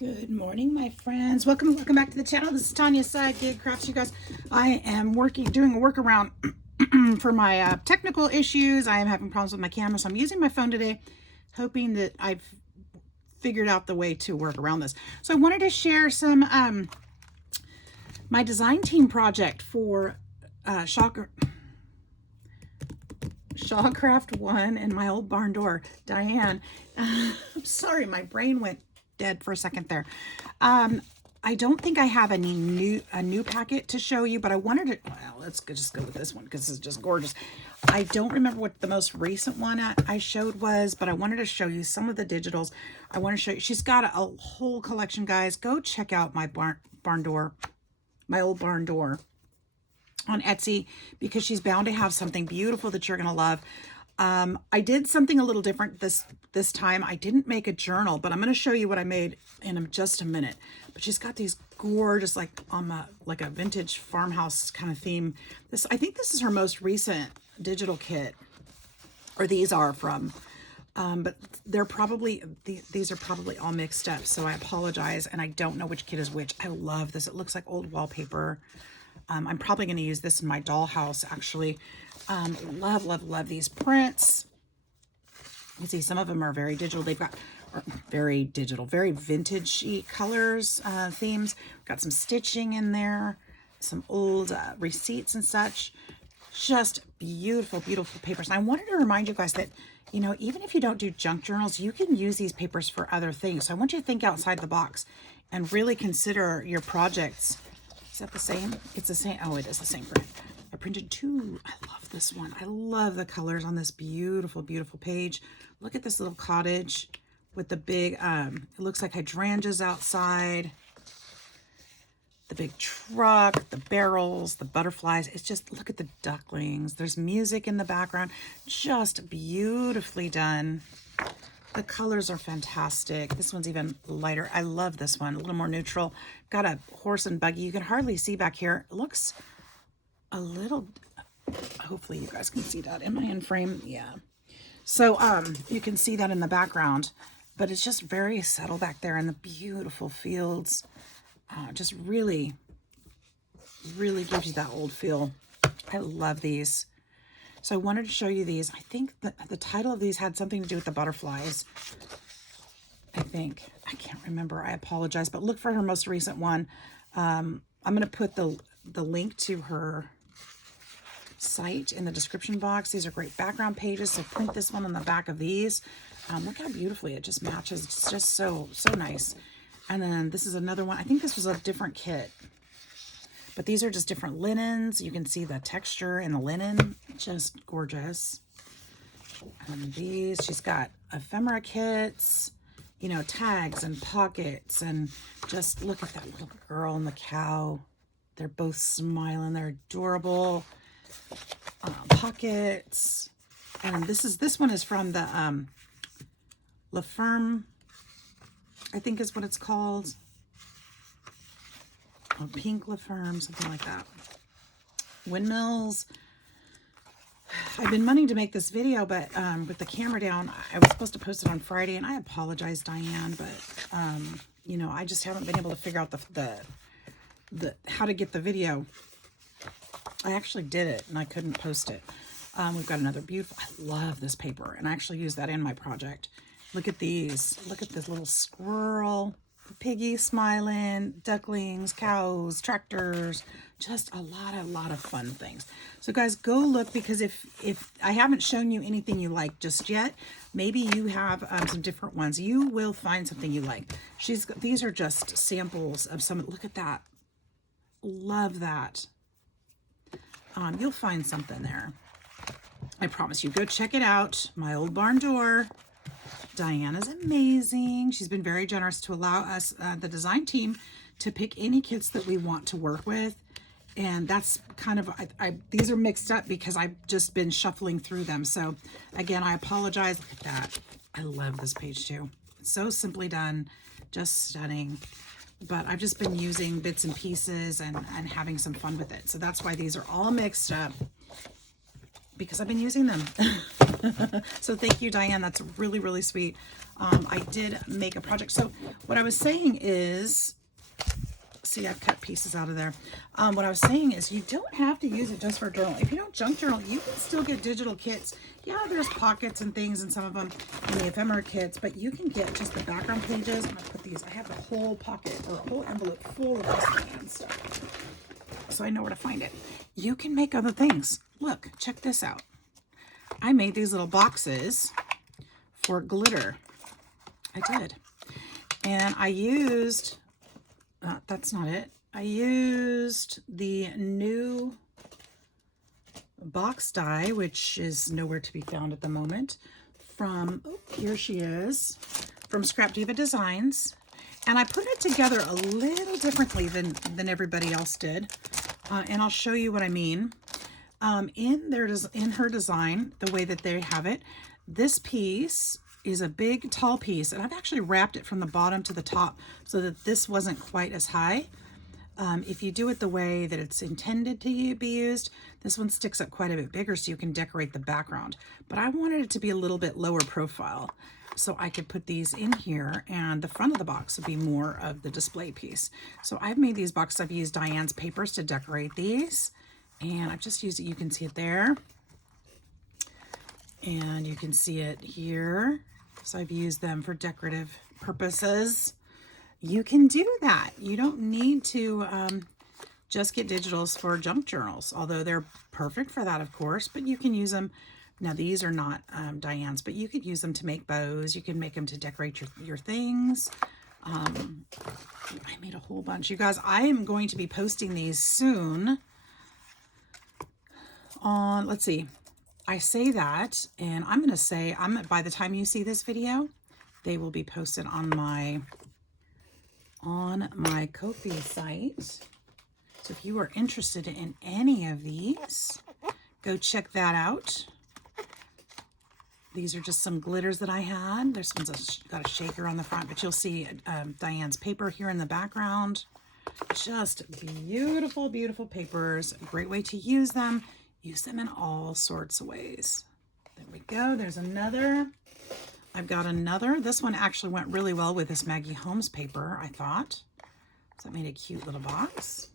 Good morning, my friends. Welcome back to the channel. This is Tanya Sidegigcrafts. You guys, I am doing a workaround for my technical issues. I am having problems with my camera, so I'm using my phone today, hoping that I've figured out the way to work around this. So I wanted to share some my design team project for Shawcraft 1 and my old barn door, Diane. I'm sorry, my brain went dead for a second there. I don't think I have a new packet to show you, but I wanted to, well, let's just go with this one because it's just gorgeous. I don't remember what the most recent one I showed was, but I wanted to show you some of the digitals. I want to show you, she's got a whole collection, guys. Go check out my barn door, my old barn door on Etsy, because she's bound to have something beautiful that you're going to love. I did something a little different this time. I didn't make a journal, but I'm going to show you what I made in just a minute. But she's got these gorgeous, like a vintage farmhouse kind of theme. I think this is her most recent digital kit, or these are from. But they're probably, these are probably all mixed up, so I apologize, and I don't know which kit is which. I love this. It looks like old wallpaper. I'm probably going to use this in my dollhouse, actually. Love these prints. You see, some of them are very digital. They've got very vintage-y colors, themes. Got some stitching in there, some old receipts and such. Just beautiful, beautiful papers. And I wanted to remind you guys that, you know, even if you don't do junk journals, you can use these papers for other things. So I want you to think outside the box and really consider your projects. Is that the same? It's the same. Oh, it is the same print. I printed two. I love this one. I love the colors on this beautiful, beautiful page. Look at this little cottage with the big, it looks like hydrangeas outside. The big truck, the barrels, the butterflies. It's just, look at the ducklings. There's music in the background. Just beautifully done. The colors are fantastic. This one's even lighter. I love this one, a little more neutral. Got a horse and buggy. You can hardly see back here. It looks a little, hopefully you guys can see that. Am I in frame? Yeah. So you can see that in the background, but it's just very subtle back there in the beautiful fields. Just really gives you that old feel. I love these. So I wanted to show you these. I think that the title of these had something to do with the butterflies. I think. I can't remember. I apologize. But look for her most recent one. I'm going to put the link to her site in the description box. These are great background pages. So print this one on the back of these. Look how beautifully it just matches. It's just so nice. And then this is another one. I think this was a different kit. But these are just different linens. You can see the texture in the linen. Just gorgeous. And these, she's got ephemera kits, you know, tags and pockets. And just look at that little girl and the cow. They're both smiling. They're adorable. Pockets. And this one is from the La Ferme, I think is what it's called. Or Pink La Ferme, something like that. Windmills. I've been wanting to make this video, but with the camera down, I was supposed to post it on Friday, and I apologize, Diane, but you know, I just haven't been able to figure out the how to get the video. I actually did it, and I couldn't post it. We've got another beautiful, I love this paper, and I actually use that in my project. Look at these. Look at this little squirrel, piggy smiling, ducklings, cows, tractors, just a lot of fun things. So guys, go look, because if I haven't shown you anything you like just yet, maybe you have some different ones. You will find something you like. These are just samples of some. Look at that. Love that. You'll find something there. I promise you. Go check it out. My old barn door. Diane is amazing. She's been very generous to allow us, the design team, to pick any kits that we want to work with. And that's kind of, these are mixed up because I've just been shuffling through them. So again, I apologize. Look at that. I love this page too. It's so simply done, just stunning. But I've just been using bits and pieces and having some fun with it. So that's why these are all mixed up. because I've been using them. So thank you, Diane. That's really, really sweet. I did make a project. So what I was saying is, see, I've cut pieces out of there. What I was saying is you don't have to use it just for a journal. If you don't junk journal, you can still get digital kits. Yeah, there's pockets and things in some of them in the ephemera kits, but you can get just the background pages. I'm gonna put these, I have a whole pocket or a whole envelope full of this and stuff, so I know where to find it. You can make other things. Look, check this out. I made these little boxes for glitter. I did. And I used, that's not it. I used the new box die, which is nowhere to be found at the moment, from, oh, here she is, from Scrap Diva Designs. And I put it together a little differently than everybody else did. And I'll show you what I mean. In her design, the way that they have it, this piece is a big tall piece, and I've actually wrapped it from the bottom to the top so that this wasn't quite as high. If you do it the way that it's intended to be used, this one sticks up quite a bit bigger so you can decorate the background. But I wanted it to be a little bit lower profile so I could put these in here, and the front of the box would be more of the display piece. So I've made these boxes. I've used Diane's papers to decorate these, and I've just used it. You can see it there, and you can see it here. So I've used them for decorative purposes. You can do that. You don't need to just get digitals for junk journals, although they're perfect for that, of course, but you can use them. Now, these are not Diane's, but you could use them to make bows. You can make them to decorate your things. I made a whole bunch. You guys, I am going to be posting these soon on, let's see, I say that, and I'm going to say, by the time you see this video, they will be posted on my Ko-fi site. So if you are interested in any of these, go check that out. These are just some glitters that I had. This one's got a shaker on the front, but you'll see Diane's paper here in the background. Just beautiful, beautiful papers. A great way to use them. Use them in all sorts of ways. There we go. There's another. I've got another. This one actually went really well with this Maggie Holmes paper, I thought. So that made a cute little box.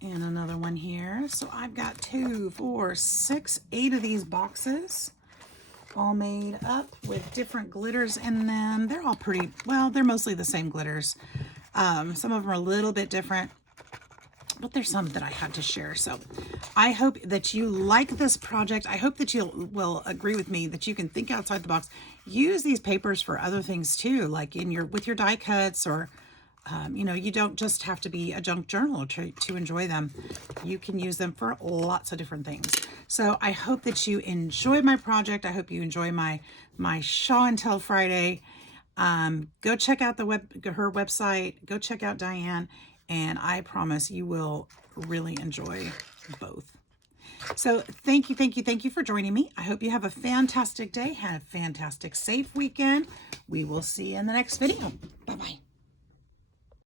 And another one here. So I've got 2, 4, 6, 8 of these boxes, all made up with different glitters in them. They're all pretty, well, they're mostly the same glitters. Some of them are a little bit different, but there's some that I had to share. So I hope that you like this project. I hope that you will agree with me that you can think outside the box. Use these papers for other things too, like with your die cuts, or you know, you don't just have to be a junk journal to enjoy them. You can use them for lots of different things. So I hope that you enjoy my project. I hope you enjoy my Show and Tell Friday. Go check out her website. Go check out Diane, and I promise you will really enjoy both. So thank you for joining me. I hope you have a fantastic day. Have a fantastic, safe weekend. We will see you in the next video. Bye-bye.